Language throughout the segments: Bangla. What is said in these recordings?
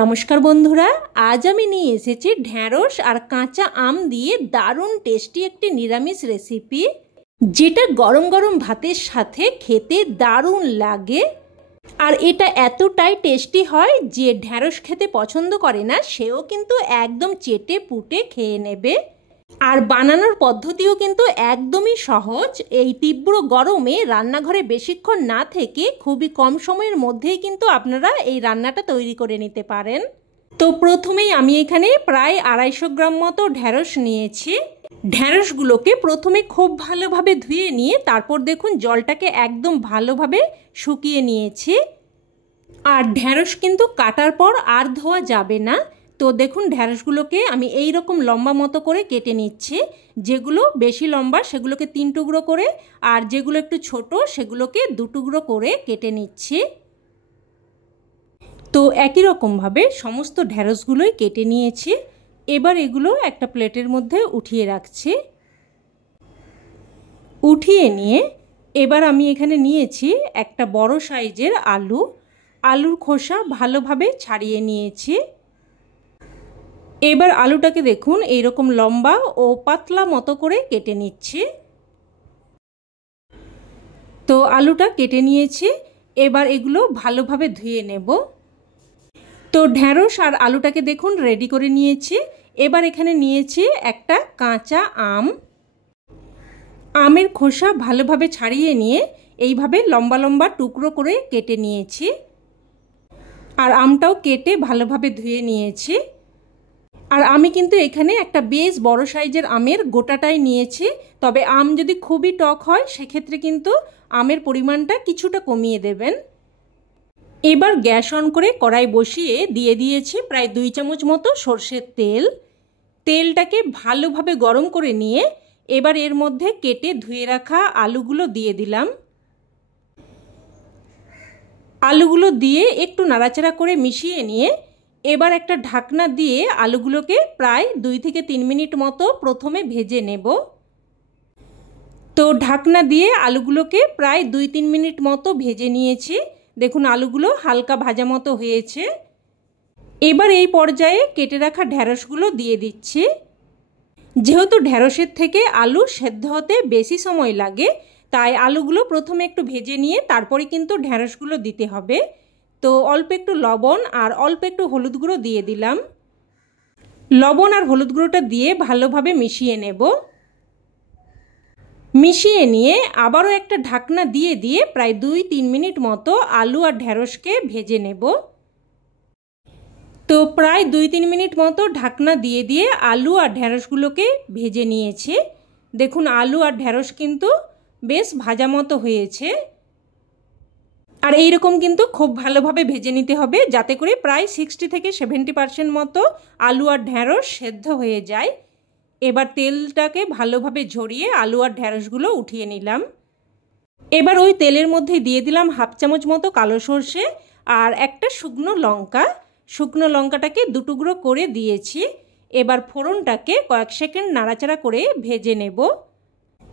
নমস্কার বন্ধুরা, আজ আমি নিয়ে এসেছি ঢ্যাঁড়স আর কাঁচা আম দিয়ে দারুণ টেস্টি একটি নিরামিষ রেসিপি, যেটা গরম গরম ভাতের সাথে খেতে দারুণ লাগে। আর এটা এতটাই টেস্টি হয় যে ঢ্যাঁড়স খেতে পছন্দ করে না সেও কিন্তু একদম চেটে পুটে খেয়ে নেবে। আর বানানোর পদ্ধতিও কিন্তু একদমই সহজ। এই তীব্র গরমে রান্নাঘরে বেশিক্ষণ না থেকে খুবই কম সময়ের মধ্যেই কিন্তু আপনারা এই রান্নাটা তৈরি করে নিতে পারেন। তো প্রথমেই আমি এখানে প্রায় 250 গ্রাম মতো ঢ্যাঁড়স নিয়েছি। ঢ্যাঁড়সগুলোকে প্রথমে খুব ভালোভাবে ধুয়ে নিয়ে তারপর দেখুন জলটাকে একদম ভালোভাবে শুকিয়ে নিয়েছি। আর ঢ্যাঁড়স কিন্তু কাটার পর আর ধোয়া যাবে না। তো দেখুন ঢ্যাঁড়সগুলোকে আমি এই রকম লম্বা মতো করে কেটে নিচ্ছি। যেগুলো বেশি লম্বা সেগুলোকে 3 টুকরো করে, আর যেগুলো একটু ছোট সেগুলোকে 2 টুকরো করে কেটে নিচ্ছি। তো একই রকমভাবে সমস্ত ঢ্যাঁড়সগুলোই কেটে নিয়েছি। এবার এগুলো একটা প্লেটের মধ্যে উঠিয়ে রাখছি। উঠিয়ে নিয়ে এবার আমি এখানে নিয়েছি একটা বড় সাইজের আলুর খোসা ভালোভাবে ছাড়িয়ে নিয়েছি। এবার আলুটাকে দেখুন এইরকম লম্বা ও পাতলা মতো করে কেটে নিচ্ছি। তো আলুটা কেটে নিয়েছি, এবার এগুলো ভালোভাবে ধুয়ে নেব। তো ঢ্যাঁড়স আর আলুটাকে দেখুন রেডি করে নিয়েছি। এবার এখানে নিয়েছি একটা কাঁচা আমের খোসা ভালোভাবে ছাড়িয়ে নিয়ে এইভাবে লম্বা লম্বা টুকরো করে কেটে নিয়েছি। আর আমটাও কেটে ভালোভাবে ধুয়ে নিয়েছি। আর আমি কিন্তু এখানে একটা বেশ বড় সাইজের আমের গোটাটাই নিয়েছি। তবে আম যদি খুবই টক হয় সেক্ষেত্রে কিন্তু আমের পরিমাণটা কিছুটা কমিয়ে দেবেন। এবার গ্যাস অন করে কড়াই বসিয়ে দিয়ে দিয়েছি প্রায় 2 চামচ মতো সরষের তেল। তেলটাকে ভালোভাবে গরম করে নিয়ে এবার এর মধ্যে কেটে ধুয়ে রাখা আলুগুলো দিয়ে দিলাম। আলুগুলো দিয়ে একটু নাড়াচাড়া করে মিশিয়ে নিয়ে এবার একটা ঢাকনা দিয়ে আলুগুলোকে প্রায় 2 থেকে 3 মিনিট মতো প্রথমে ভেজে নেব। তো ঢাকনা দিয়ে আলুগুলোকে প্রায় 2-3 মিনিট মতো ভেজে নিয়েছি। দেখুন আলুগুলো হালকা ভাজা মতো হয়েছে। এবার এই পর্যায়ে কেটে রাখা ঢ্যাঁড়সগুলো দিয়ে দিচ্ছি। যেহেতু ঢ্যাঁড়সের থেকে আলু সেদ্ধ হতে বেশি সময় লাগে, তাই আলুগুলো প্রথমে একটু ভেজে নিয়ে তারপরে কিন্তু ঢ্যাঁড়সগুলো দিতে হবে। তো অল্প একটু লবণ আর অল্প একটু হলুদ গুঁড়ো দিয়ে দিলাম। লবণ আর হলুদ গুঁড়োটা দিয়ে ভালোভাবে মিশিয়ে নেব। মিশিয়ে নিয়ে আবারও একটা ঢাকনা দিয়ে প্রায় 2-3 মিনিট মতো আলু আর ঢ্যাঁড়সকে ভেজে নেব। তো প্রায় 2-3 মিনিট মতো ঢাকনা দিয়ে আলু আর ঢ্যাঁড়সগুলোকে ভেজে নিয়েছি। দেখুন আলু আর ঢ্যাঁড়স কিন্তু বেশ ভাজা মতো হয়েছে। আর এইরকম কিন্তু খুব ভালোভাবে ভেজে নিতে হবে যাতে করে প্রায় 60 থেকে 70% মতো আলু আর ঢ্যাঁড়স সেদ্ধ হয়ে যায়। এবার তেলটাকে ভালোভাবে ঝরিয়ে আলু আর ঢ্যাঁড়সগুলো উঠিয়ে নিলাম। এবার ওই তেলের মধ্যে দিয়ে দিলাম 1/2 চামচ মতো কালো সর্ষে আর একটা শুকনো লঙ্কাটাকে 2 টুকরো করে দিয়েছি। এবার ফোড়নটাকে কয়েক সেকেন্ড নাড়াচাড়া করে ভেজে নেব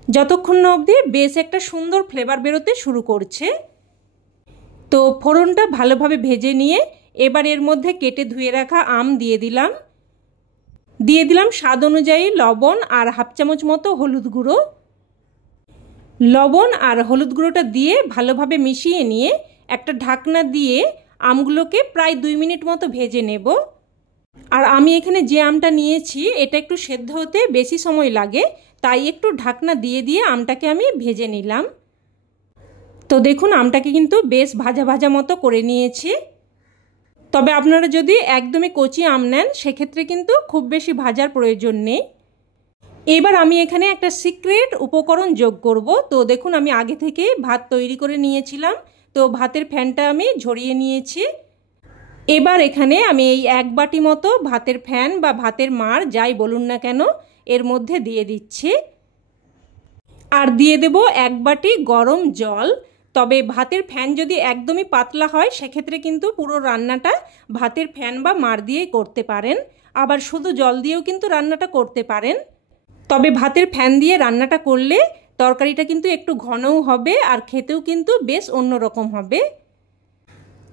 যতক্ষণ না অবধি বেশ একটা সুন্দর ফ্লেভার বেরোতে শুরু করছে। তো ফোড়নটা ভালোভাবে ভেজে নিয়ে এবার এর মধ্যে কেটে ধুয়ে রাখা আম দিয়ে দিলাম স্বাদ অনুযায়ী লবণ আর 1/2 চামচ মতো হলুদ গুঁড়ো। লবণ আর হলুদ গুঁড়োটা দিয়ে ভালোভাবে মিশিয়ে নিয়ে একটা ঢাকনা দিয়ে আমগুলোকে প্রায় 2 মিনিট মতো ভেজে নেব। আর আমি এখানে যে আমটা নিয়েছি এটা একটু সেদ্ধ হতে বেশি সময় লাগে, তাই একটু ঢাকনা দিয়ে আমটাকে আমি ভেজে নিলাম। তো দেখুন আমটাকে কিন্তু বেশ ভাজা ভাজা মতো করে নিয়েছি। তবে আপনারা যদি একদমই কচি আম নেন সেক্ষেত্রে কিন্তু খুব বেশি ভাজার প্রয়োজন নেই। এবার আমি এখানে একটা সিক্রেট উপকরণ যোগ করব। তো দেখুন আমি আগে থেকে ভাত তৈরি করে নিয়েছিলাম। তো ভাতের ফ্যানটা আমি ঝরিয়ে নিয়েছি। এবার এখানে আমি এই 1 বাটি মতো ভাতের ফ্যান বা ভাতের মাড় যাই বলুন না কেন এর মধ্যে দিয়ে দিচ্ছি। আর দিয়ে দেব 1 বাটি গরম জল। তবে ভাতের ফ্যান যদি একদমই পাতলা হয় সেক্ষেত্রে কিন্তু পুরো রান্নাটা ভাতের ফ্যান বা মাড় দিয়েই করতে পারেন। আবার শুধু জল দিয়েও কিন্তু রান্নাটা করতে পারেন। তবে ভাতের ফ্যান দিয়ে রান্নাটা করলে তরকারিটা কিন্তু একটু ঘনও হবে আর খেতেও কিন্তু বেশ অন্যরকম হবে।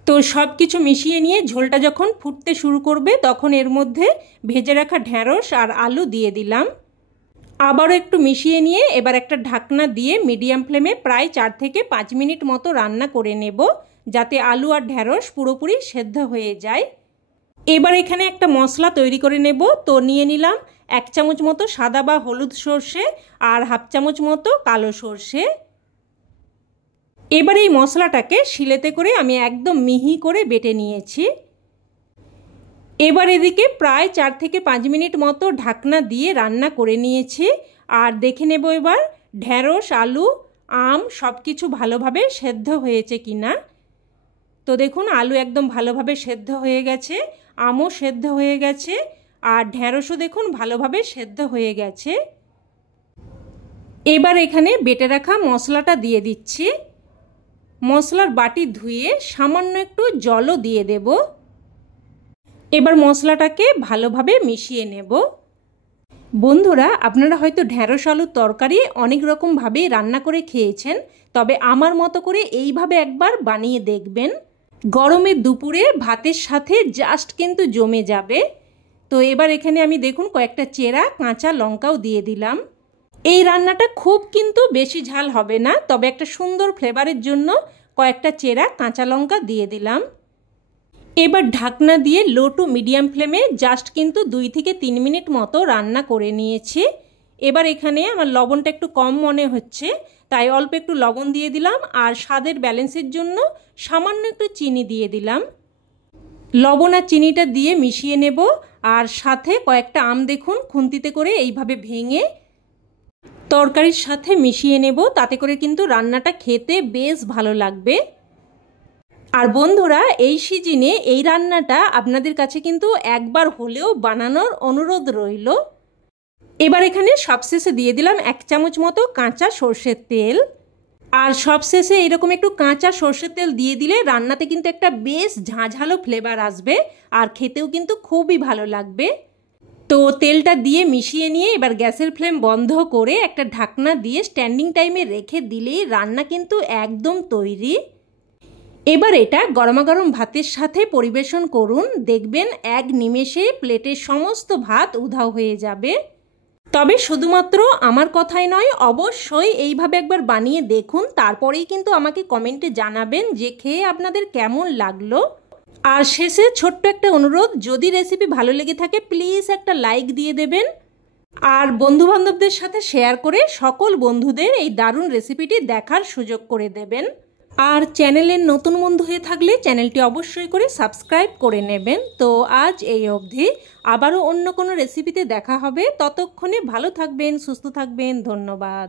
তো সব কিছু মিশিয়ে নিয়ে ঝোলটা যখন ফুটতে শুরু করবে তখন এর মধ্যে ভেজে রাখা ঢ্যাঁড়স আর আলু দিয়ে দিলাম। আবারও একটু মিশিয়ে নিয়ে এবার একটা ঢাকনা দিয়ে মিডিয়াম ফ্লেমে প্রায় 4 থেকে 5 মিনিট মতো রান্না করে নেব, যাতে আলু আর ঢ্যাঁড়স পুরোপুরি সেদ্ধ হয়ে যায়। এবার এখানে একটা মশলা তৈরি করে নেব। তো নিয়ে নিলাম 1 চামচ মতো সাদা বা হলুদ সর্ষে আর হাফ চামচ মতো কালো সর্ষে। এবার এই মশলাটাকে শিলেতে করে আমি একদম মিহি করে বেটে নিয়েছি। এবার এদিকে প্রায় 4 থেকে 5 মিনিট মতো ঢাকনা দিয়ে রান্না করে নিয়েছি। আর দেখে নেব এবার ঢ্যাঁড়স, আলু, আম সব কিছু ভালোভাবে সেদ্ধ হয়েছে কিনা। তো দেখুন আলু একদম ভালোভাবে সেদ্ধ হয়ে গেছে, আমও সেদ্ধ হয়ে গেছে, আর ঢ্যাঁড়সও দেখুন ভালোভাবে সেদ্ধ হয়ে গেছে। এবার এখানে বেটে রাখা মশলাটা দিয়ে দিচ্ছি। মশলার বাটি ধুয়ে সামান্য একটু জলও দিয়ে দেব। এবার মশলাটাকে ভালোভাবে মিশিয়ে নেব। বন্ধুরা, আপনারা হয়তো ঢ্যাঁড়স আলুর তরকারি অনেক রকমভাবেই রান্না করে খেয়েছেন, তবে আমার মতো করে এইভাবে একবার বানিয়ে দেখবেন। গরমের দুপুরে ভাতের সাথে জাস্ট কিন্তু জমে যাবে। তো এবার এখানে আমি দেখুন কয়েকটা চেরা কাঁচা লঙ্কাও দিয়ে দিলাম। এই রান্নাটা খুব কিন্তু বেশি ঝাল হবে না, তবে একটা সুন্দর ফ্লেভারের জন্য কয়েকটা চেরা কাঁচা লঙ্কা দিয়ে দিলাম। এবার ঢাকনা দিয়ে লো টু মিডিয়াম ফ্লেমে জাস্ট কিন্তু 2 থেকে 3 মিনিট মতো রান্না করে নিয়েছি। এবার এখানে আমার লবণটা একটু কম মনে হচ্ছে, তাই অল্প একটু লবণ দিয়ে দিলাম, আর স্বাদের ব্যালেন্সের জন্য সামান্য একটু চিনি দিয়ে দিলাম। লবণ আর চিনিটা দিয়ে মিশিয়ে নেব। আর সাথে কয়েকটা আম দেখুন খুন্তিতে করে এইভাবে ভেঙে তরকারির সাথে মিশিয়ে নেব, তাতে করে কিন্তু রান্নাটা খেতে বেশ ভালো লাগবে। আর বন্ধুরা, এই সিজনে এই রান্নাটা আপনাদের কাছে কিন্তু একবার হলেও বানানোর অনুরোধ রইল। এবার এখানে সবশেষে দিয়ে দিলাম 1 চামচ মতো কাঁচা সর্ষের তেল। আর সবশেষে এরকম একটু কাঁচা সর্ষের তেল দিয়ে দিলে রান্নাতে কিন্তু একটা বেশ ঝাঁঝালো ফ্লেভার আসবে, আর খেতেও কিন্তু খুবই ভালো লাগবে। তো তেলটা দিয়ে মিশিয়ে নিয়ে এবার গ্যাসের ফ্লেম বন্ধ করে একটা ঢাকনা দিয়ে স্ট্যান্ডিং টাইমে রেখে দিলেই রান্না কিন্তু একদম তৈরি। এবার এটা গরমাগরম ভাতের সাথে পরিবেশন করুন, দেখবেন এক নিমেষে প্লেটের সমস্ত ভাত উধাও হয়ে যাবে। তবে শুধুমাত্র আমার কথাই নয়, অবশ্যই এইভাবে একবার বানিয়ে দেখুন, তারপরেই কিন্তু আমাকে কমেন্টে জানাবেন যে খেয়ে আপনাদের কেমন লাগলো। আর শেষে ছোট্ট একটা অনুরোধ, যদি রেসিপি ভালো লেগে থাকে প্লিজ একটা লাইক দিয়ে দেবেন, আর বন্ধুবান্ধবদের সাথে শেয়ার করে সকল বন্ধুদের এই দারুণ রেসিপিটি দেখার সুযোগ করে দেবেন। আর চ্যানেলের নতুন বন্ধু হয়ে থাকলে চ্যানেলটি অবশ্যই করে সাবস্ক্রাইব করে নেবেন। তো আজ এই অবধি, আবারও অন্য কোনো রেসিপিতে দেখা হবে। ততক্ষণে ভালো থাকবেন, সুস্থ থাকবেন। ধন্যবাদ।